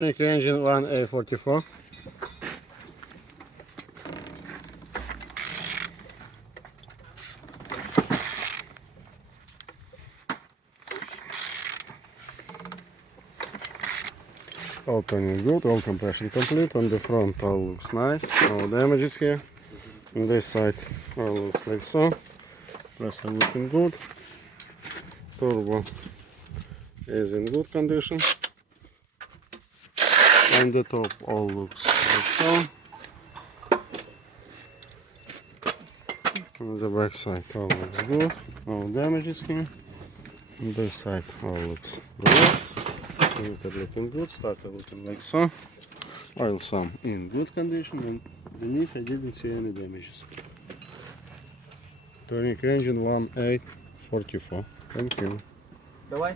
Make engine 1 A44. All turning good, all compression complete. On the front all looks nice, no damages here. On this side all looks like so. Pressure looking good. Turbo is in good condition. And the top all looks like so. On the back side all looks good, no damages here. On this side all looks good. Filter looking good, starter looking like so. Oil some in good condition, and beneath I didn't see any damages. Turning engine 1A44. Thank you. Давай.